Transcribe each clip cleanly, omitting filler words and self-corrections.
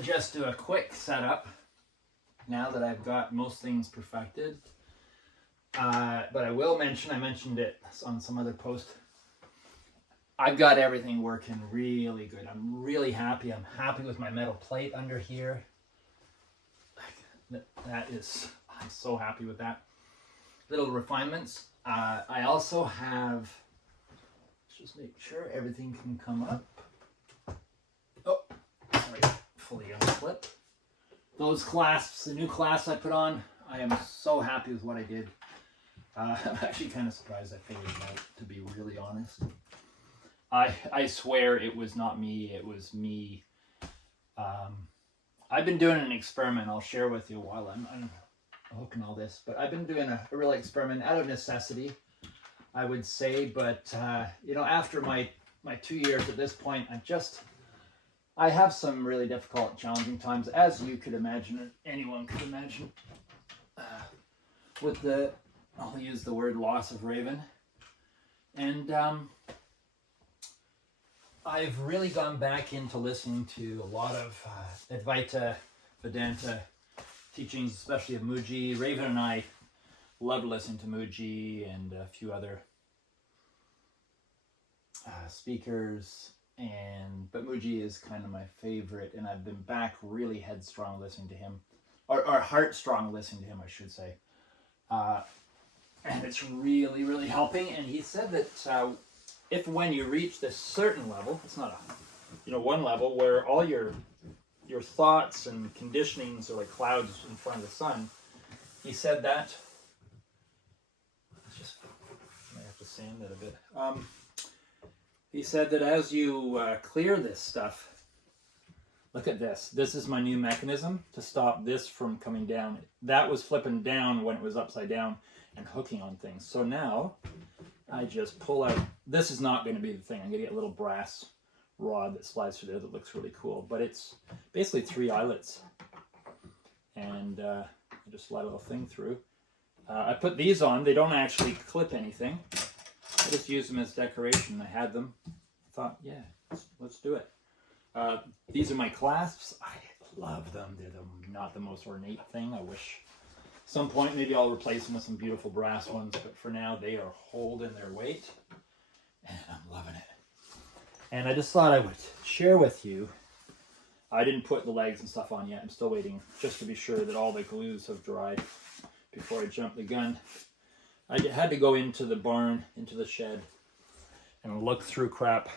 to just do a quick setup now that I've got most things perfected. But I will mention, I mentioned it on some other post, I've got everything working really good. I'm really happy. I'm happy with my metal plate under here. I'm so happy with that. Little refinements. I also have, let's just make sure everything can come up. Oh, sorry, fully unflip. Those clasps, the new clasps I put on, I am so happy with what I did. I'm actually kind of surprised I figured it out, to be really honest. I swear it was not me, it was me. I've been doing an experiment I'll share with you while I'm hooking all this, but I've been doing a real experiment out of necessity, I would say, but you know, after my 2 years at this point, I have some really difficult, challenging times, as you could imagine, anyone could imagine, with the, I'll use the word loss of Raven. And I've really gone back into listening to a lot of Advaita Vedanta teachings, especially of Muji. Raven and I love listening to Muji and a few other speakers, but Muji is kind of my favorite, and I've been back really headstrong listening to him, or heart strong listening to him, I should say. And it's really, really helping. And he said that if when you reach this certain level, it's not one level where all your thoughts and conditionings are like clouds in front of the sun. He said that, I have to sand that a bit. He said that as you clear this stuff, look at this. This is my new mechanism to stop this from coming down. That was flipping down when it was upside down and hooking on things. So now I just pull out. This is not going to be the thing. I'm going to get a little brass rod that slides through there that looks really cool. But it's basically 3 eyelets. And I just slide a little thing through. I put these on. They don't actually clip anything. I just use them as decoration. I had them. I thought, yeah, let's do it. These are my clasps. I love them. They're not the most ornate thing. I wish some point maybe I'll replace them with some beautiful brass ones, but for now they are holding their weight and I'm loving it. And I just thought I would share with you. I didn't put the legs and stuff on yet. I'm still waiting just to be sure that all the glues have dried before I jump the gun. I had to go into the barn, into the shed, and look through crap.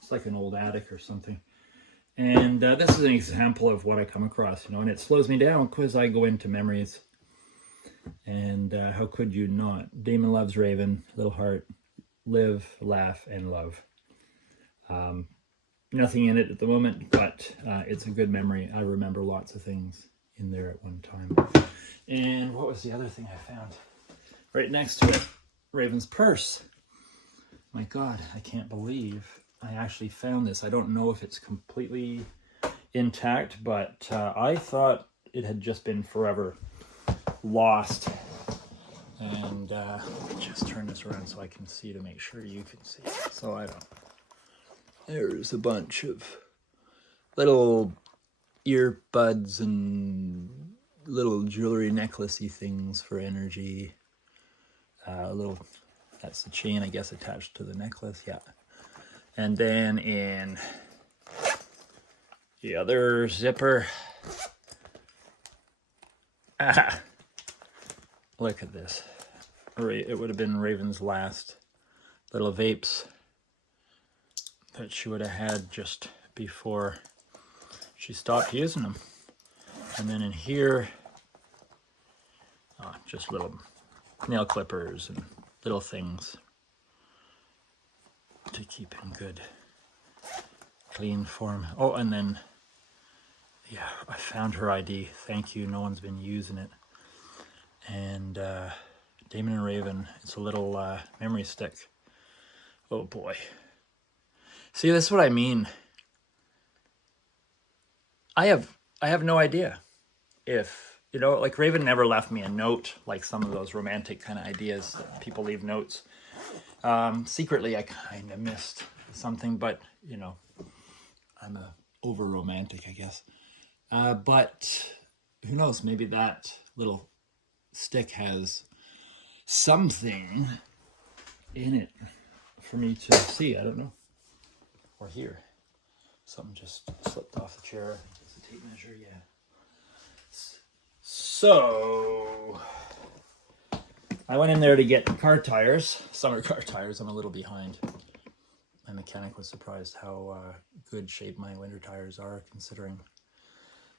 It's like an old attic or something. And this is an example of what I come across, and it slows me down because I go into memories. And how could you not? Damon loves Raven, little heart, live, laugh, and love. Nothing in it at the moment, but it's a good memory. I remember lots of things in there at one time. And what was the other thing I found? Right next to it, Raven's purse. My God, I can't believe I actually found this. I don't know if it's completely intact, but I thought it had just been forever lost. And just turn this around so I can see, to make sure you can see. So I don't. There's a bunch of little earbuds and little jewelry necklacey things for energy. That's the chain, I guess, attached to the necklace, yeah. And then in the other zipper, look at this. It would have been Raven's last little vapes that she would have had just before she stopped using them. And then in here, just little nail clippers and little things to keep in good, clean form. Oh, and then, yeah, I found her ID. Thank you. No one's been using it. And Damon and Raven, it's a little memory stick. Oh boy. See, this is what I mean. I have no idea if, like Raven never left me a note, like some of those romantic kind of ideas that people leave notes. Secretly, I kind of missed something, but, I'm a over-romantic, I guess. But who knows? Maybe that little stick has something in it for me to see. I don't know. Or hear. Something just slipped off the chair. It's a tape measure, yeah. So I went in there to get car tires, summer car tires. I'm a little behind. My mechanic was surprised how good shape my winter tires are, considering.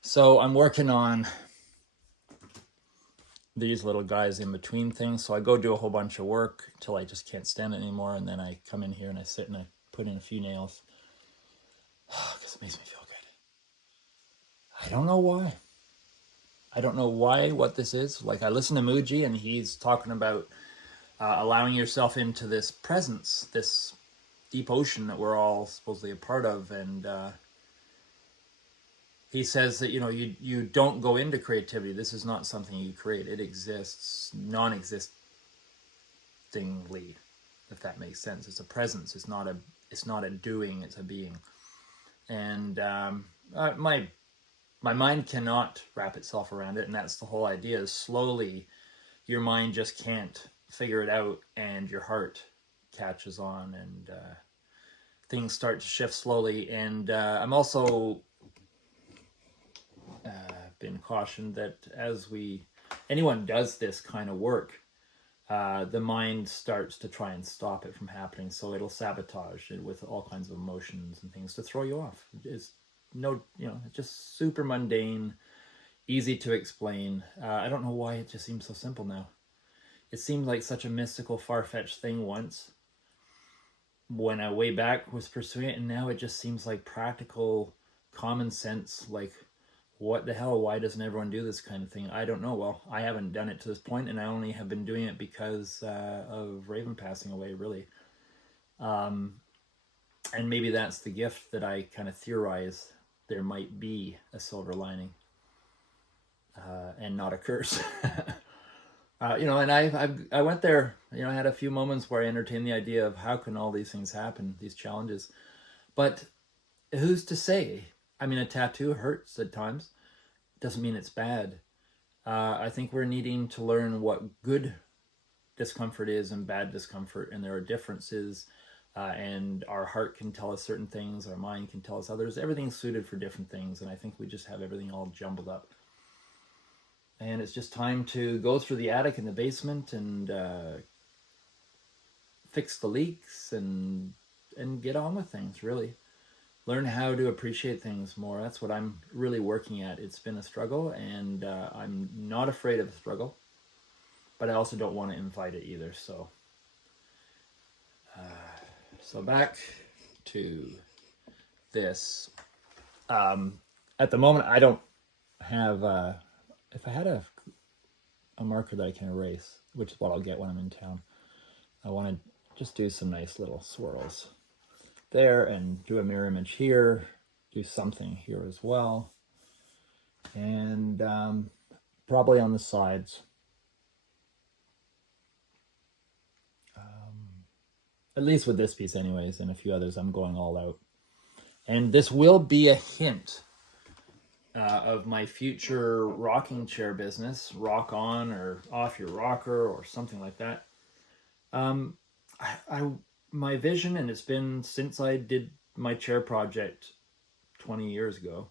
So I'm working on these little guys in between things. So I go do a whole bunch of work until I just can't stand it anymore. And then I come in here and I sit and I put in a few nails. Because it makes me feel good. I don't know why. I don't know what this is. Like, I listen to Muji and he's talking about allowing yourself into this presence, this deep ocean that we're all supposedly a part of. And he says that, you don't go into creativity. This is not something you create. It exists non-existingly, if that makes sense. It's a presence. It's not a doing. It's a being. And my mind cannot wrap itself around it, and that's the whole idea. Is slowly, your mind just can't figure it out, and your heart catches on, and things start to shift slowly. And I'm also been cautioned that as anyone does this kind of work, the mind starts to try and stop it from happening. So it'll sabotage it with all kinds of emotions and things to throw you off. It's it's just super mundane, easy to explain. I don't know why it just seems so simple now. It seemed like such a mystical, far-fetched thing once when I way back was pursuing it, and now it just seems like practical, common sense. Like, what the hell? Why doesn't everyone do this kind of thing? I don't know. Well, I haven't done it to this point, and I only have been doing it because of Raven passing away, really. And maybe that's the gift that I kind of theorize there might be a silver lining and not a curse. And I went there, I had a few moments where I entertained the idea of how can all these things happen, these challenges. But who's to say? I mean, a tattoo hurts at times. Doesn't mean it's bad. I think we're needing to learn what good discomfort is and bad discomfort, and there are differences. And our heart can tell us certain things, our mind can tell us others. Everything's suited for different things, and I think we just have everything all jumbled up. And it's just time to go through the attic and the basement and fix the leaks and get on with things, really. Learn how to appreciate things more. That's what I'm really working at. It's been a struggle, and I'm not afraid of the struggle, but I also don't want to invite it either. So back to this. At the moment, I don't have... if I had a marker that I can erase, which is what I'll get when I'm in town, I want to just do some nice little swirls there and do a mirror image here, do something here as well, and probably on the sides. At least with this piece anyways, and a few others, I'm going all out. And this will be a hint of my future rocking chair business, rock on or off your rocker or something like that. My vision, and it's been since I did my chair project 20 years ago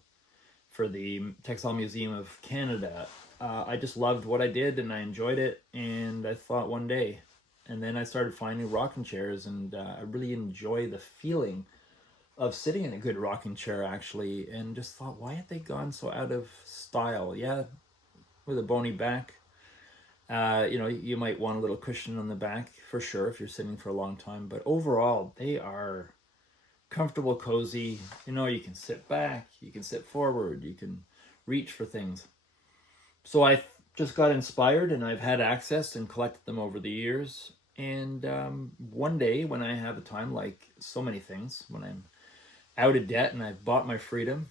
for the Textile Museum of Canada, I just loved what I did and I enjoyed it, and I thought one day, and then I started finding rocking chairs, and I really enjoy the feeling of sitting in a good rocking chair, actually, and just thought, why have they gone so out of style? Yeah, with a bony back. You might want a little cushion on the back for sure if you're sitting for a long time, but overall they are comfortable, cozy. You can sit back, you can sit forward, you can reach for things. So I just got inspired, and I've had access and collected them over the years. And one day when I have the time, like so many things, when I'm out of debt and I've bought my freedom,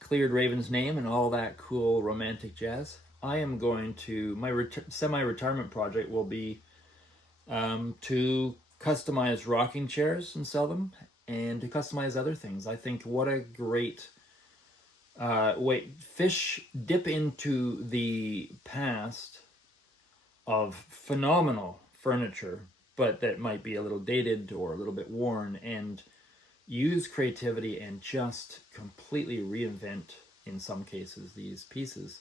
cleared Raven's name and all that cool romantic jazz, I am going to, my semi-retirement project will be to customize rocking chairs and sell them, and to customize other things. I think what a great Fish dip into the past of phenomenal furniture, but that might be a little dated or a little bit worn, and use creativity and just completely reinvent, in some cases, these pieces,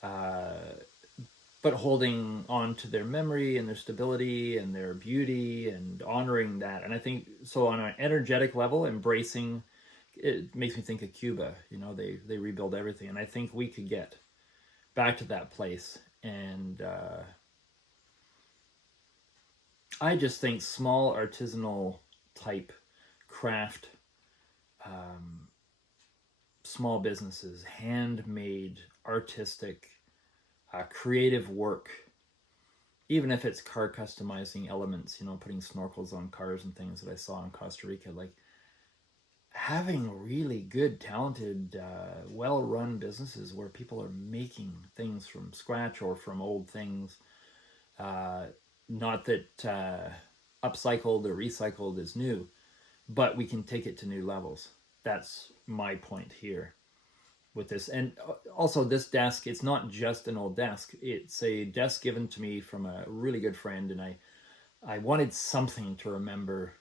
but holding on to their memory and their stability and their beauty and honoring that. And I think so on an energetic level, embracing it makes me think of Cuba. You know, they rebuild everything, and I think we could get back to that place. And I just think small artisanal type craft, small businesses, handmade, artistic, creative work, even if it's car customizing elements, you know, putting snorkels on cars and things that I saw in Costa Rica, like having really good, talented, well-run businesses where people are making things from scratch or from old things. Not that upcycled or recycled is new, but we can take it to new levels. That's my point here with this. And also this desk, it's not just an old desk. It's a desk given to me from a really good friend, and I wanted something to remember,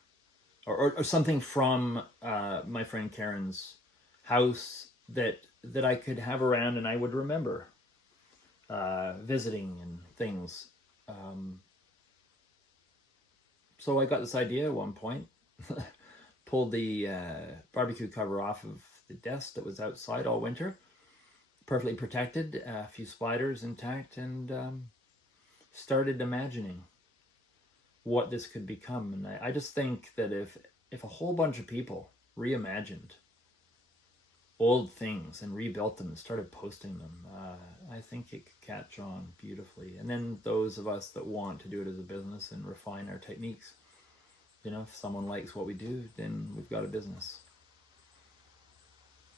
or something from my friend Karen's house that I could have around and I would remember visiting and things. So I got this idea at one point, pulled the barbecue cover off of the desk that was outside all winter, perfectly protected, a few spiders intact, and started imagining what this could become. And I just think that if a whole bunch of people reimagined old things and rebuilt them and started posting them, I think it could catch on beautifully. And then those of us that want to do it as a business and refine our techniques, you know, if someone likes what we do, then we've got a business.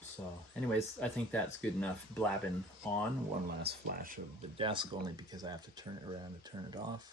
So anyways, I think that's good enough blabbing on. One last flash of the desk, only because I have to turn it around to turn it off.